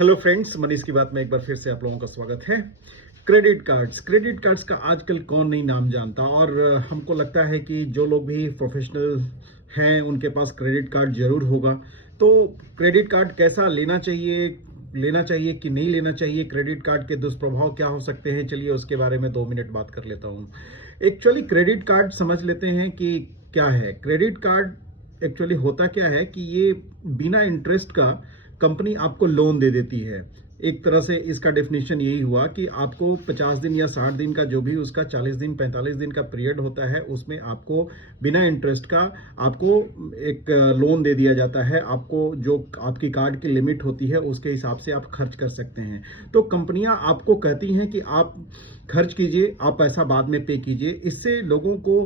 Hello friends, Manish की बात में एक बार फिर से आप लोगों का स्वागत है। क्रेडिट कार्ड्स का आजकल कौन नहीं नाम जानता। और हमको लगता है कि जो लोग भी प्रोफेशनल हैं उनके पास क्रेडिट कार्ड जरूर होगा। तो क्रेडिट कार्ड कैसा लेना चाहिए कि नहीं लेना चाहिए, क्रेडिट कार्ड के दुष्प्रभाव क्या हो सकते हैं, चलिए उसके बारे में 2 मिनट बात कर लेता हूँ। एक्चुअली क्रेडिट कार्ड समझ लेते हैं कि क्या है। क्रेडिट कार्ड एक्चुअली होता क्या है कि ये बिना इंटरेस्ट का कंपनी आपको लोन दे देती है। एक तरह से इसका डेफिनेशन यही हुआ कि आपको 50 दिन या 60 दिन का जो भी उसका 40 दिन 45 दिन का पीरियड होता है, उसमें आपको बिना इंटरेस्ट का आपको एक लोन दे दिया जाता है। आपको जो आपकी कार्ड की लिमिट होती है उसके हिसाब से आप खर्च कर सकते हैं। तो कंपनियां आपको कहती हैं कि आप खर्च कीजिए, आप पैसा बाद में पे कीजिए। इससे लोगों को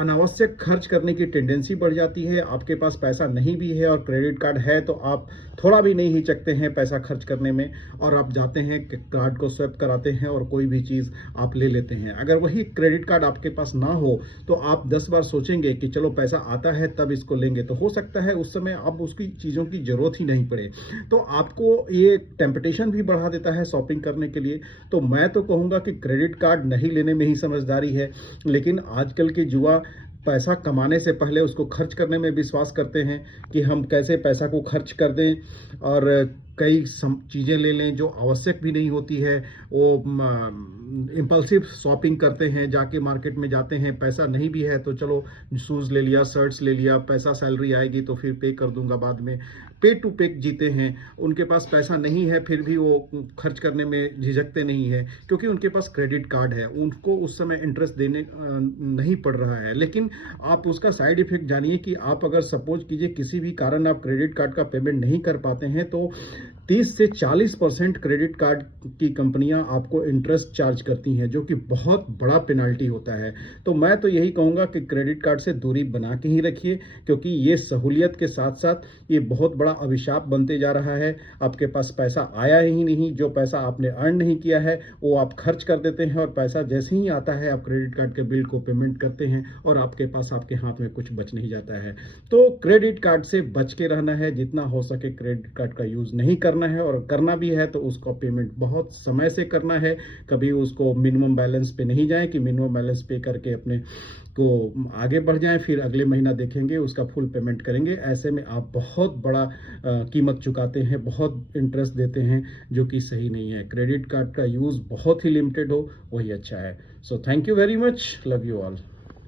अनावश्यक खर्च करने की टेंडेंसी बढ़ जाती है। आपके पास पैसा नहीं भी है और क्रेडिट कार्ड है तो आप थोड़ा भी नहीं हिचकते हैं पैसा खर्च करने में, और आप जाते हैं कार्ड को स्वैप कराते हैं और कोई भी चीज़ आप ले लेते हैं। अगर वही क्रेडिट कार्ड आपके पास ना हो तो आप 10 बार सोचेंगे कि चलो पैसा आता है तब इसको लेंगे, तो हो सकता है उस समय आप उसकी चीज़ों की जरूरत ही नहीं पड़े। तो आपको ये टेम्पटेशन भी बढ़ा देता है शॉपिंग करने के लिए। तो मैं तो कहूँगा कि क्रेडिट कार्ड नहीं लेने में ही समझदारी है। लेकिन आजकल के युवा पैसा कमाने से पहले उसको खर्च करने में विश्वास करते हैं कि हम कैसे पैसा को खर्च कर दें, और कई चीज़ें ले लें जो आवश्यक भी नहीं होती है। वो इम्पल्सिव शॉपिंग करते हैं, जाके मार्केट में जाते हैं, पैसा नहीं भी है तो चलो शूज़ ले लिया, शर्ट्स ले लिया, पैसा सैलरी आएगी तो फिर पे कर दूंगा बाद में। पे टू पे जीते हैं। उनके पास पैसा नहीं है फिर भी वो खर्च करने में झिझकते नहीं है, क्योंकि उनके पास क्रेडिट कार्ड है। उनको उस समय इंटरेस्ट देने नहीं पड़ रहा है। लेकिन आप उसका साइड इफेक्ट जानिए कि आप अगर सपोज कीजिए किसी भी कारण आप क्रेडिट कार्ड का पेमेंट नहीं कर पाते हैं तो 30 से 40% क्रेडिट कार्ड की कंपनियां आपको इंटरेस्ट चार्ज करती हैं, जो कि बहुत बड़ा पेनल्टी होता है। तो मैं तो यही कहूँगा कि क्रेडिट कार्ड से दूरी बना के ही रखिए, क्योंकि ये सहूलियत के साथ साथ ये बहुत बड़ा अभिशाप बनते जा रहा है। आपके पास पैसा आया ही नहीं, जो पैसा आपने अर्न नहीं किया है वो आप खर्च कर देते हैं, और पैसा जैसे ही आता है आप क्रेडिट कार्ड के बिल को पेमेंट करते हैं और आपके पास आपके हाथ में कुछ बच नहीं जाता है। तो क्रेडिट कार्ड से बच के रहना है, जितना हो सके क्रेडिट कार्ड का यूज़ नहीं करना है, और करना भी है तो उसका पेमेंट बहुत समय से करना है। कभी उसको मिनिमम बैलेंस पे नहीं जाएं कि मिनिमम बैलेंस पे करके अपने को आगे बढ़ जाएं, फिर अगले महीना देखेंगे उसका फुल पेमेंट करेंगे। ऐसे में आप बहुत बड़ा कीमत चुकाते हैं, बहुत इंटरेस्ट देते हैं, जो कि सही नहीं है। क्रेडिट कार्ड का यूज़ बहुत ही लिमिटेड हो वही अच्छा है। So thank you very much, love you all.